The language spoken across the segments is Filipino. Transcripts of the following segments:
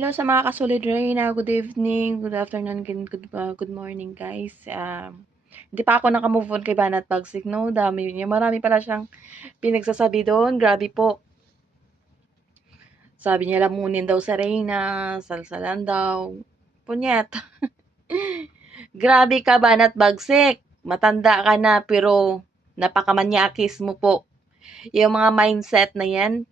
Hello sa mga kasolid Reyna, good evening, good afternoon, good morning guys. Hindi pa ako naka-move on kay Banat Bagsik, no? Dami niya. Marami pala siyang pinagsasabi doon. Grabe po. Sabi niya lamunin daw sa Reyna, salsalan daw. Punyet. Grabe ka, Banat Bagsik. Matanda ka na pero napakamanyakis mo po. Yung mga mindset na yan,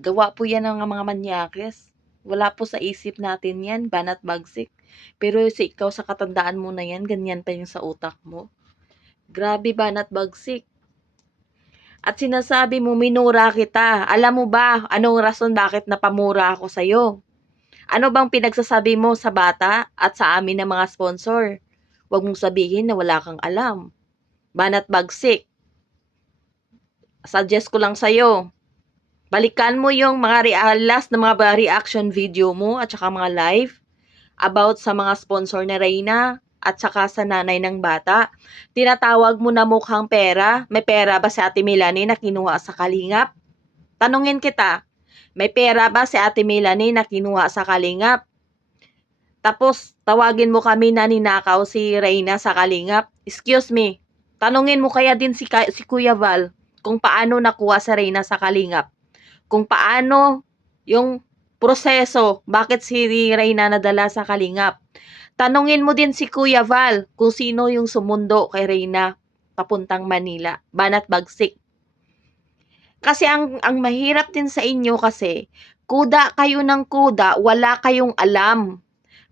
gawa po yan ng mga manyakis. Wala po sa isip natin yan, Banat Bagsik. Pero ikaw sa katandaan mo na yan, ganyan pa yung sa utak mo. Grabe, Banat Bagsik. At sinasabi mo, minura kita. Alam mo ba, anong rason bakit napamura ako sa'yo? Ano bang pinagsasabi mo sa bata at sa amin ng mga sponsor? Huwag mong sabihin na wala kang alam. Banat Bagsik. Suggest ko lang sa'yo, balikan mo yung mga last na mga reaction video mo at saka mga live about sa mga sponsor na Reyna at saka sa nanay ng bata. Tinatawag mo na mukhang pera. May pera ba si Ate Melanie na kinuha sa Kalingap? Tanungin kita, may pera ba si Ate Melanie na kinuha sa Kalingap? Tapos, tawagin mo kami na ninakaw si Reyna sa Kalingap? Excuse me, tanungin mo kaya din si Kuya Val kung paano nakuha si Reyna sa Kalingap. Kung paano yung proseso, bakit si Reyna nadala sa Kalingap. Tanungin mo din si Kuya Val kung sino yung sumundo kay Reyna papuntang Manila, Banat Bagsik. Kasi ang mahirap din sa inyo kasi, kuda kayo ng kuda, wala kayong alam.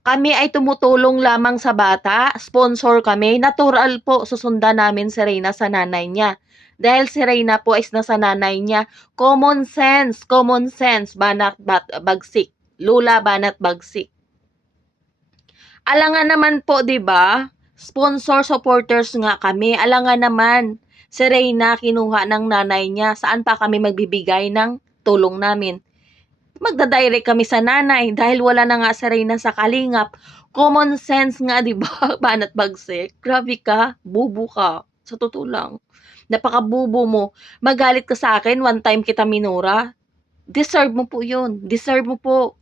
Kami ay tumutulong lamang sa bata, sponsor kami, natural po susundan namin si Reyna sa nanay niya. Dahil si Reyna po is nasa nanay niya, common sense, Banat Bagsik, Lula Banat Bagsik. Alangan naman po, 'di ba? Sponsor supporters nga kami. Alangan naman si Reyna kinuha ng nanay niya. Saan pa kami magbibigay ng tulong namin? Magda-direct kami sa nanay dahil wala na nga si Reyna sa Kalingap. Common sense nga, 'di ba? Banat Bagsik. Grabe ka, bubo ka. Sa totoo lang. Napaka-bubo mo. Magalit ka sa akin, one time kita minura. Deserve mo po 'yun. Deserve mo po.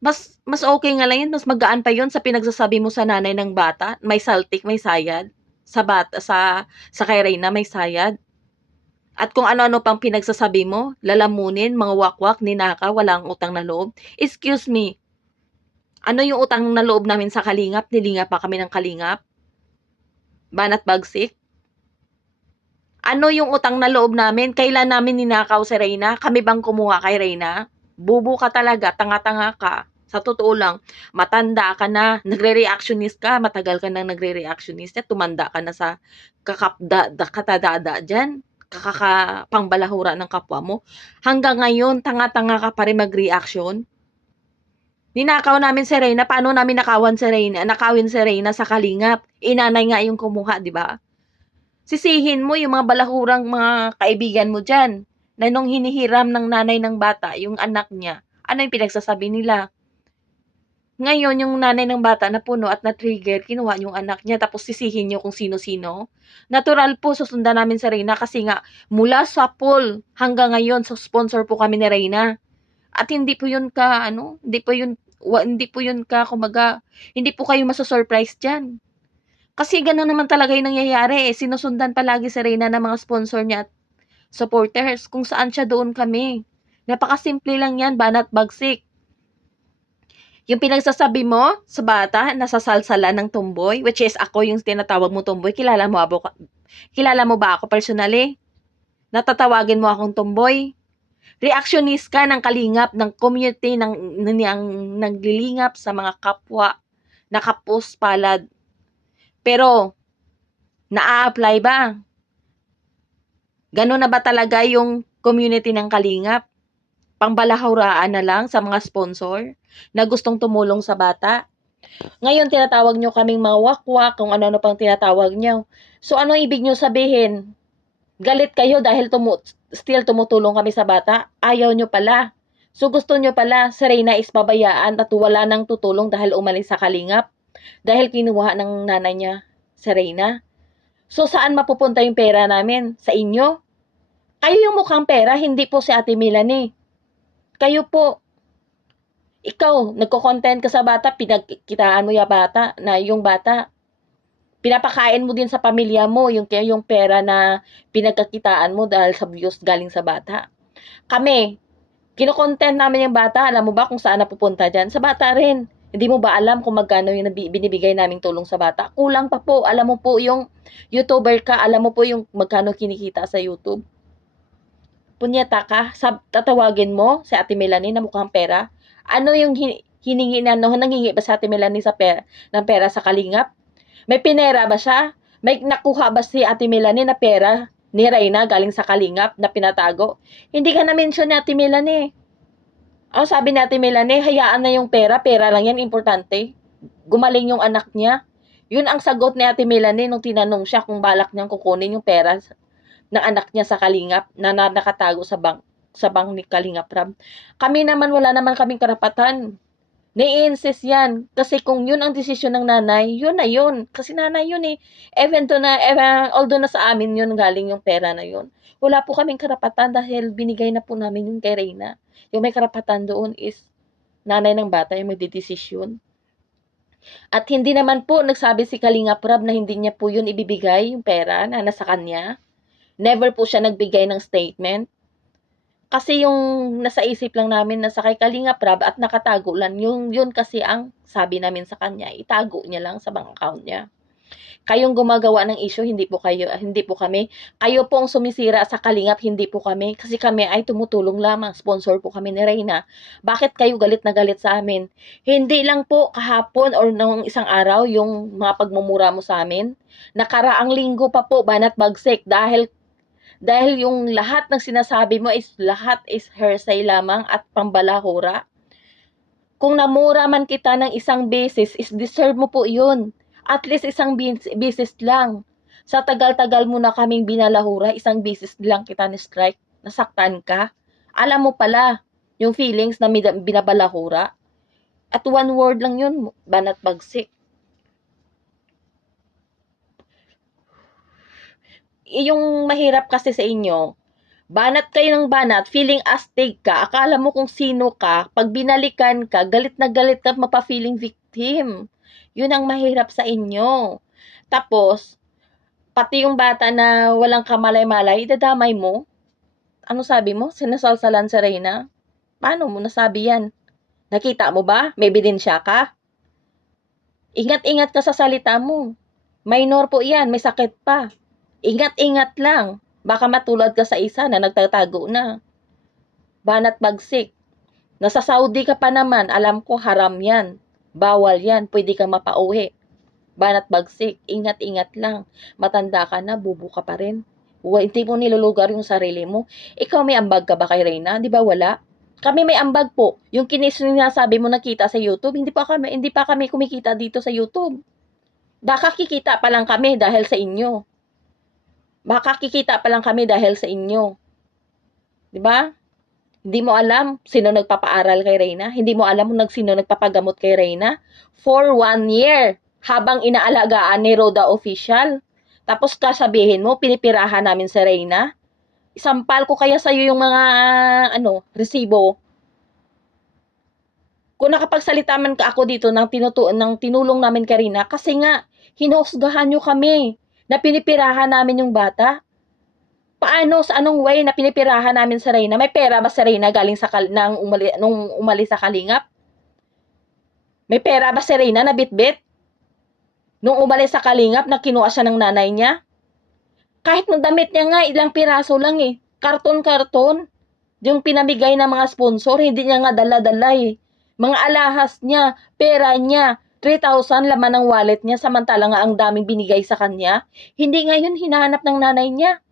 Mas okay nga lang 'yun, mas magaan pa 'yun sa pinagsasabi mo sa nanay ng bata. May saltik, may sayad. Sa bata, sa kay Reyna may sayad. At kung ano-ano pang pinagsasabi mo, lalamunin, mga wakwak, ninakaw, walang utang na loob. Excuse me, ano yung utang na loob namin sa Kalingap? Nilingap pa kami ng Kalingap? Banat Bagsik? Ano yung utang na loob namin? Kailan namin ninakaw si Reyna? Kami bang kumuha kay Reyna? Bubo ka talaga, tanga-tanga ka. Sa totoo lang, matanda ka na, nagre-reactionist ka, matagal ka nang nagre-reactionist, at tumanda ka na sa katadada dyan, kakakapangbalahura ng kapwa mo. Hanggang ngayon, tanga-tanga ka pa rin mag-reaction. Ninakaw namin si Reyna, paano namin nakawin si Reyna sa Kalingap? Inanay nga yung kumuha, di ba? Sisihin mo yung mga balahurang mga kaibigan mo dyan, na nung hinihiram ng nanay ng bata, yung anak niya, ano yung pinagsasabi nila? Ngayon, yung nanay ng bata napuno at na-trigger, kinuha yung anak niya, tapos sisihin niyo kung sino-sino. Natural po, susundan namin si Reyna kasi nga, mula sa pool hanggang ngayon, sa sponsor po kami ni Reyna. At hindi po yun hindi po yun kumbaga, hindi po kayo maso-surprise diyan. Kasi gano'n naman talaga yung nangyayari, eh, sinusundan palagi si Reyna ng mga sponsor niya at supporters, kung saan siya doon kami. Napakasimple lang yan, Banat Bagsik. Yung pinagsasabi mo sa bata, nasasalsalan ng tomboy, which is ako yung tinatawag mo tomboy, kilala mo ba ako personally? Natatawagin mo akong tomboy? Reactionist ka ng kalingap, ng community, ng naglilingap sa mga kapwa, nakapos palad. Pero, naa-apply ba? Gano'n na ba talaga yung community ng kalingap? Pangbalahuraan na lang sa mga sponsor na gustong tumulong sa bata? Ngayon, tinatawag nyo kaming mga wakwak, kung ano-ano pang tinatawag nyo. So, ano ibig nyo sabihin? Galit kayo dahil still tumutulong kami sa bata? Ayaw nyo pala. So, gusto nyo pala, si Reyna is pabayaan at wala nang tutulong dahil umalis sa Kalingap? Dahil kinuha ng nanay niya si Reyna? So, saan mapupunta yung pera namin? Sa inyo? Kayo yung mukhang pera, hindi po si Ate Melanie. Kayo po. Ikaw, nagko-content ka sa bata, pinagkitaan mo yung bata, pinapakain mo din sa pamilya mo yung pera na pinagkakitaan mo dahil sa views galing sa bata. Kami, kino-content namin yung bata, alam mo ba kung saan napupunta diyan? Sa bata rin. Hindi mo ba alam kung magkano yung binibigay naming tulong sa bata? Kulang pa po. Alam mo po yung YouTuber ka, alam mo po yung magkano kinikita sa YouTube. Punyeta ka, tatawagin mo si Ate Melanie na mukhang pera. Ano yung hiningi na, no, nangingi ba sa Ate Melanie ng pera sa Kalingap? May pinera ba siya? May nakuha ba si Ate Melanie na pera ni Reyna galing sa Kalingap na pinatago? Hindi ka na-mention ni Ate Melanie. Ang sabi ni Ate Melanie, hayaan na yung pera, pera lang yan, importante. Gumaling yung anak niya. Yun ang sagot ni Ate Melanie nung tinanong siya kung balak niyang kukunin yung pera ng anak niya sa Kalingap na nakatago sa bank ni Kalingap Rab. Kami naman, wala naman kaming karapatan. Nai-insist yan. Kasi kung yun ang desisyon ng nanay, yun na yun. Kasi nanay yun eh. Although na sa amin yun galing yung pera na yun. Wala po kaming karapatan dahil binigay na po namin yung kay Reyna. Yung may karapatan doon is nanay ng bata yung magdidesisyon. At hindi naman po nagsabi si Kalingap Rab na hindi niya po yun ibibigay yung pera na nasa kanya. Never po siya nagbigay ng statement. Kasi yung nasa isip lang namin na sa kay Kalingap Rab at nakatago lang, yun kasi ang sabi namin sa kanya, itago niya lang sa bank account niya. Kayong gumagawa ng issue, hindi po kami. Kayo po ang sumisira sa Kalingap, hindi po kami. Kasi kami ay tumutulong lamang, sponsor po kami ni Reyna. Bakit kayo galit na galit sa amin? Hindi lang po kahapon or nung isang araw yung mga pagmumura mo sa amin. Nakaraang linggo pa po, banat bagsik dahil yung lahat ng sinasabi mo lahat is hearsay lamang at pambalahura. Kung namura man kita ng isang beses, is deserve mo po yun. At least isang beses lang. Sa tagal-tagal mo na kaming binalahura, isang beses lang kita ni-strike, nasaktan ka. Alam mo pala, yung feelings na binabalahura. At one word lang yun, banat bagsik. Yung mahirap kasi sa inyo, banat kayo ng banat, feeling astig ka, akala mo kung sino ka, pag binalikan ka, galit na galit ka, mapa-feeling victim. Yun ang mahirap sa inyo. Tapos, pati yung bata na walang kamalay-malay, idadamay mo. Ano sabi mo? Sinasalsalan sa Reyna? Paano mo nasabi yan? Nakita mo ba? May ebidensya ka? Ingat-ingat ka sa salita mo. Minor po yan, may sakit pa. Ingat-ingat lang. Baka matulad ka sa isa na nagtatago na. Banat bagsik. Nasa Saudi ka pa naman, alam ko haram yan. Bawal yan, pwede kang mapauwi. Banat bagsik, ingat-ingat lang. Matanda ka na, bubu ka pa rin. Hindi mo nilulugar yung sarili mo. Ikaw may ambag ka ba kay Reyna? Di ba wala? Kami may ambag po. Yung sinasabi mo nakita sa YouTube, hindi pa kami kumikita dito sa YouTube. Baka kikita pa lang kami dahil sa inyo. Baka kikita pa lang kami dahil sa inyo. 'Di ba? Hindi mo alam sino nagpapaaral kay Reyna. Hindi mo alam kung sino nagpapagamot kay Reyna. For 1 year, habang inaalagaan ni Roda Official. Tapos kasabihin mo, pinipirahan namin si Reyna. Isampal ko kaya sa'yo yung mga, resibo. Kung nakapagsalita man ka ako dito ng tinulong namin kay Reyna, kasi nga, hinuhusgahan nyo kami na pinipirahan namin yung bata. Paano, sa anong way na pinipirahan namin sa Reyna? May pera ba sa Reyna galing nung umalis sa Kalingap? May pera ba si Reyna na bitbit? Nung umalis sa Kalingap na kinuha siya ng nanay niya? Kahit ng damit niya nga, ilang piraso lang eh. Karton-karton. Yung pinamigay ng mga sponsor, hindi niya nga dala-dala eh. Mga alahas niya, pera niya, 3,000 laman ng wallet niya, samantala nga ang daming binigay sa kanya. Hindi ngayon hinahanap ng nanay niya.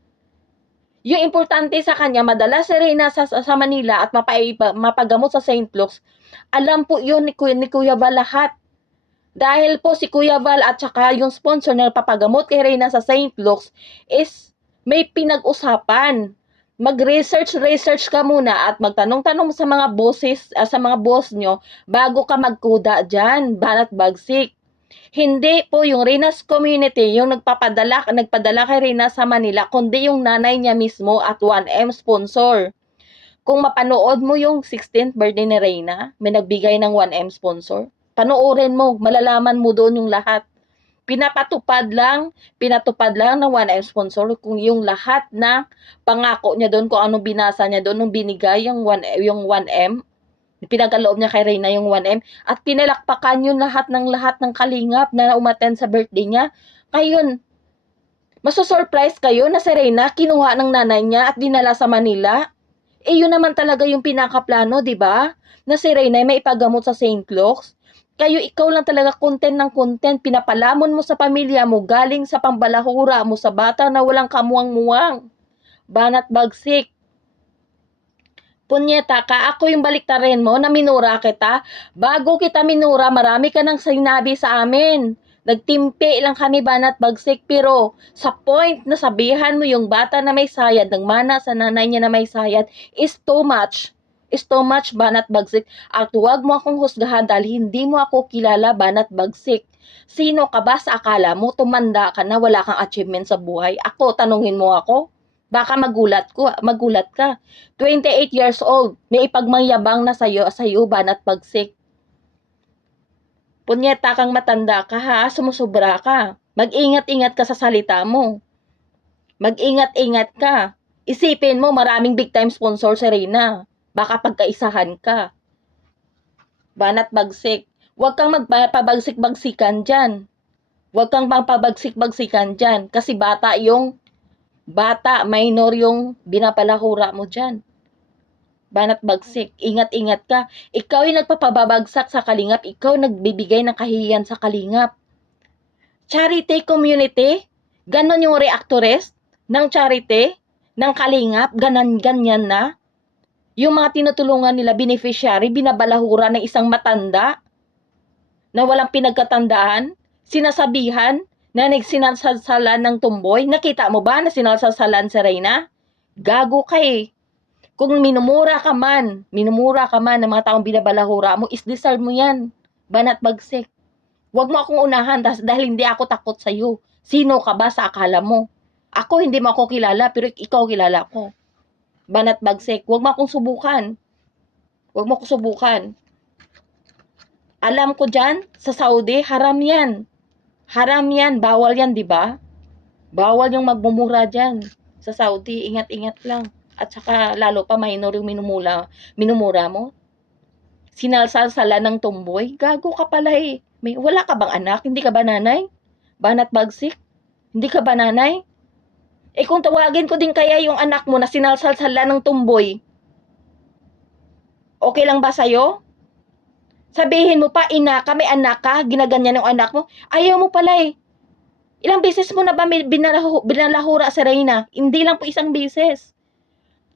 Yung importante sa kanya, madala si Reyna sa Manila at mapagamot sa St. Luke's. Alam po yun ni Kuya Val lahat. Dahil po si Kuya Val at saka yung sponsor na papagamot kay Reyna sa St. Luke's is may pinag-usapan. Mag-research ka muna at magtanong-tanong sa mga sa mga boss nyo bago ka magkuda dyan, banat bagsik. Hindi po yung Reyna's community yung nagpadala kay Reyna sa Manila, kundi yung nanay niya mismo at 1M sponsor. Kung mapanood mo yung 16th birthday ni Reyna, may nagbigay ng 1M sponsor, panoorin mo, malalaman mo doon yung lahat. Pinatupad lang ng 1M sponsor kung yung lahat na pangako niya doon, kung ano binasa niya doon nung binigay yung 1M, pinagaloob niya kay Reyna yung 1M, at pinalakpakan yung lahat ng kalingap na umattend sa birthday niya. Ngayon, maso-surprise kayo na si Reyna kinuha ng nanay niya at dinala sa Manila. Yun naman talaga yung pinakaplano, di ba? Na si Reyna may ipagamot sa St. Luke's. Ikaw lang talaga content ng content. Pinapalamon mo sa pamilya mo, galing sa pambalahura mo sa bata na walang kamuwang-muwang. Banat bagsik. Punyeta ka, ako yung baliktarin mo na minura kita. Bago kita minura, marami ka nang sinabi sa amin. Nagtimpi lang kami, banat bagsik, pero sa point na sabihan mo yung bata na may sayad, ng mana sa nanay niya na may sayad, is too much. Is too much, banat bagsik. At huwag mo akong husgahan dahil hindi mo ako kilala, banat bagsik. Sino ka ba sa akala mo? Tumanda ka na, wala kang achievement sa buhay. Ako, tanungin mo ako. Baka magulat ka. 28 years old, may ipagmayabang na sa'yo, banat bagsik. Punyeta kang matanda ka ha, sumusubra ka. Mag-ingat-ingat ka sa salita mo. Mag-ingat-ingat ka. Isipin mo, maraming big time sponsor si Reyna. Baka pagkaisahan ka. Banat bagsik. Huwag kang magpabagsik-bagsikan dyan. Huwag kang papabagsik-bagsikan dyan. Kasi minor yung binapalahura mo dyan. Banat bagsik, ingat-ingat ka. Ikaw yung nagpapababagsak sa kalingap, ikaw nagbibigay ng kahihiyan sa kalingap. Charity community, ganon yung reactores ng charity, ng kalingap, ganyan na. Yung mga tinutulungan nila, beneficiary, binabalahura ng isang matanda na walang pinagkatandaan, sinasabihan na nagsinalsalan ng tumboy. Nakita mo ba na sinalsalan si Reyna? Gago ka eh. Kung minumura ka man ng mga taong binabalahura mo, is deserve mo yan. Banat bagsik. Huwag mo akong unahan dahil hindi ako takot sa'yo. Sino ka ba sa akala mo? Ako, hindi mo ako kilala, pero ikaw kilala ko. Banat bagsik. Huwag mo akong subukan. Huwag mo akong subukan. Alam ko dyan, sa Saudi, haram yan. Haram yan. Bawal yan, di ba? Bawal yung magmumura dyan. Sa Saudi, ingat-ingat lang. At saka lalo pa minor yung minumura mo. Sinalsala ng tumboy. Gago ka pala eh. Wala ka bang anak? Hindi ka ba nanay? Banat bagsik? Hindi ka ba nanay? Kung tawagin ko din kaya yung anak mo na sinalsala ng tumboy, okay lang ba sa'yo? Sabihin mo pa, ina ka, may anak ka, ginaganyan yung anak mo. Ayaw mo pala eh. Ilang beses mo na ba binalahura sa Reyna? Hindi lang po isang beses.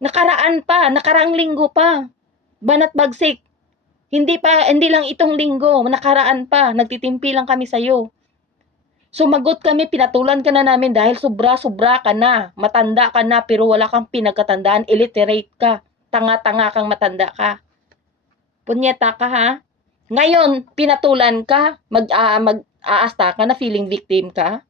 Nakaraang linggo pa. Banat bagsik. Hindi lang itong linggo, nakaraan pa, nagtitimpi lang kami sa'yo. Sumagot kami, pinatulan ka na namin dahil sobra-sobra ka na, matanda ka na, pero wala kang pinagkatandaan, illiterate ka, tanga-tanga kang matanda ka. Punyeta ka ha? Ngayon, pinatulan ka, mag-aasta ka na feeling victim ka.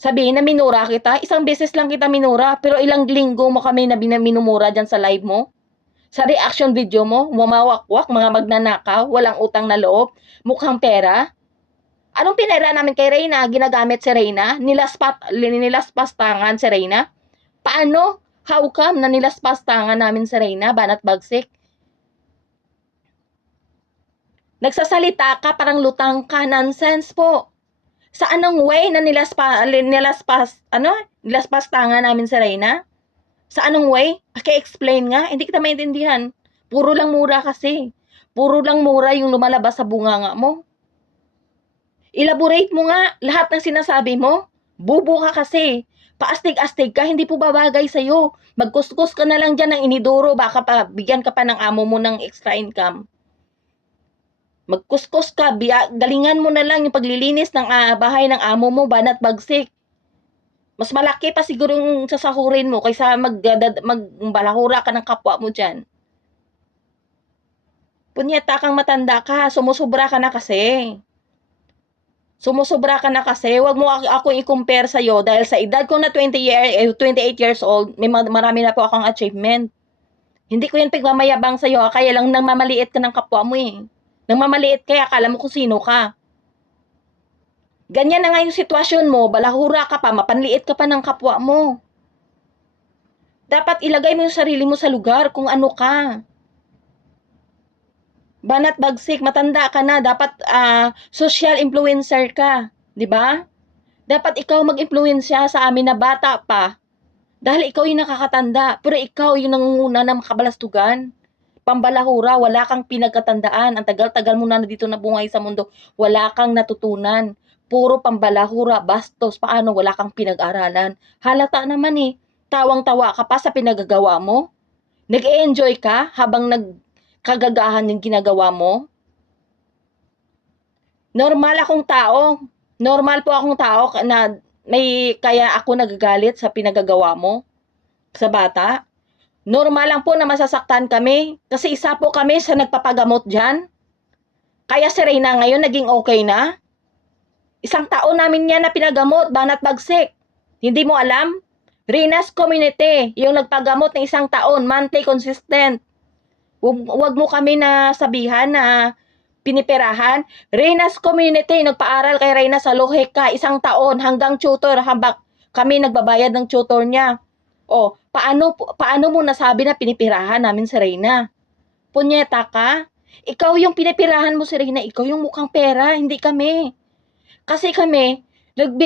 Sabihin na minura kita, isang beses lang kita minura, pero ilang linggo mo kami na minumura dyan sa live mo. Sa reaction video mo, mamawakwak, mga magnanakaw, walang utang na loob, mukhang pera. Anong pinera namin kay Reyna? Ginagamit si Reyna? Nilaspastangan si Reyna? Paano? How come na nilaspastangan namin si Reyna? Banat bagsik. Nagsasalita ka, parang lutang ka, nonsense po. Sa anong way na nilaspastangan namin si Reyna? Sa anong way? Paki-explain nga. Hindi kita maintindihan. Puro lang mura kasi. Puro lang mura yung lumalabas sa bunganga mo. Elaborate mo nga lahat ng sinasabi mo. Bubo ka kasi. Paastig-astig ka, hindi po babagay sa'yo. Magkuskus ka na lang dyan ng inidoro, baka pa bigyan ka pa ng amo mo ng extra income. Magkuskus ka, galingan mo na lang yung paglilinis ng bahay ng amo mo, banat bagsik. Mas malaki pa siguro yung sasahurin mo kaysa magbalahura ka ng kapwa mo dyan. Punyeta kang matanda ka, sumusubra ka na kasi. Huwag mo ako i-compare sa'yo dahil sa edad ko na 28 years old, marami na po akong achievement. Hindi ko yan pagmamayabang sa'yo, kaya lang nangmamaliit ka ng kapwa mo eh. Nangmamaliit kaya akala mo kung sino ka. Ganyan na nga yung sitwasyon mo, balahura ka pa, mapanliit ka pa ng kapwa mo. Dapat ilagay mo yung sarili mo sa lugar kung ano ka. Banat bagsik, matanda ka na, dapat social influencer ka, 'di ba? Dapat ikaw mag-impluwensya sa amin na bata pa. Dahil ikaw yung nakakatanda, pero ikaw yung nangunguna ng kabalastugan. Pambalahura, wala kang pinagkatandaan. Ang tagal-tagal mo na dito nabungay sa mundo, wala kang natutunan. Puro pambalahura, bastos, paano wala kang pinag-aralan. Halata naman eh, tawang-tawa ka pa sa pinagagawa mo. Nag-e-enjoy ka habang nagkagagahan yung ginagawa mo. Normal akong tao. Normal po akong tao na may kaya ako nagagalit sa pinagagawa mo sa bata. Normal lang po na masasaktan kami kasi isa po kami sa nagpapagamot dyan. Kaya si Reyna ngayon naging okay na. Isang taon namin yan na pinagamot, banat bagsik. Hindi mo alam? Reyna's Community, yung nagpagamot ng isang taon, monthly consistent. Huwag mo kami na sabihan na piniperahan. Reyna's Community, nagpaaral kay Reyna sa Loheka, isang taon hanggang tutor, hambak kami nagbabayad ng tutor niya. O, paano mo nasabi na pinipirahan namin si Reyna? Punyeta ka? Ikaw yung pinipirahan mo si Reyna, ikaw yung mukhang pera, hindi kami. Kasi kami,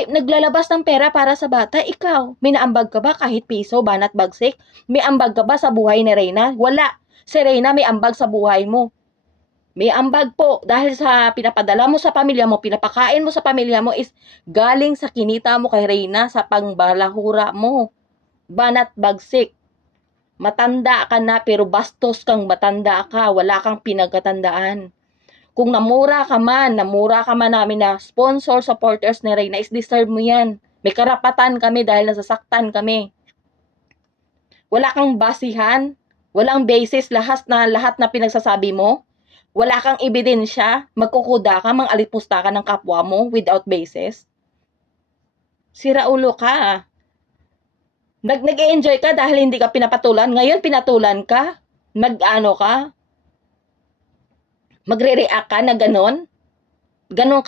naglalabas ng pera para sa bata, ikaw. May naambag ka ba kahit piso, banat bagsik? May ambag ka ba sa buhay ni Reyna? Wala. Si Reyna may ambag sa buhay mo. May ambag po dahil sa pinapadala mo sa pamilya mo, pinapakain mo sa pamilya mo is galing sa kinita mo kay Reyna sa pangbalahura mo. Banat bagsik. Matanda ka na pero bastos kang matanda ka, wala kang pinagkatandaan. Kung namura ka man namin na sponsor, supporters ni Reyna, is deserve mo yan. May karapatan kami dahil nasasaktan kami. Wala kang basihan, walang basis lahat na pinagsasabi mo. Wala kang ebidensya, magkukuda ka, mang-alipusta ka ng kapwa mo without basis. Sira ulo ka. Nag-e-enjoy ka dahil hindi ka pinapatulan. Ngayon pinatulan ka. Mag-ano ka? Magre-react ka na ganon? Ganon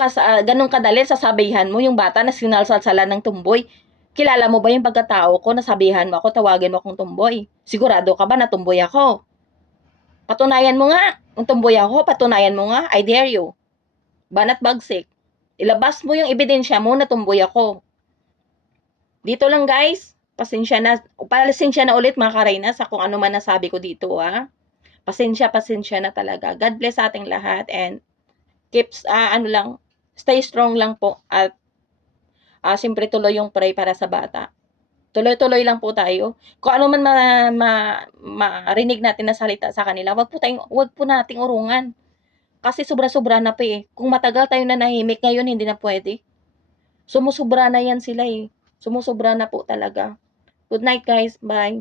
kadali sasabihan mo yung bata na sinalsalsalan ng tumboy. Kilala mo ba yung pagkatao ko? Nasabihan mo ako, tawagin mo akong tumboy. Sigurado ka ba na tumboy ako? Patunayan mo nga. Kung tumboy ako, patunayan mo nga. I dare you. Banat bagsik. Ilabas mo yung ebidensya mo na tumboy ako. Dito lang guys. Pasensya na ulit mga kareyna sa kung ano man nasabi ko dito ha. Pasensya na talaga. God bless sa ating lahat and stay strong lang po at siyempre tuloy yung pray para sa bata. Tuloy-tuloy lang po tayo. Kung ano man marinig natin na salita sa kanila, wag po nating urungan. Kasi sobra-sobra na po eh. Kung matagal tayo na nahimik ngayon, hindi na pwede. Sumusobra na yan sila eh. Sumusobra na po talaga. Good night guys. Bye.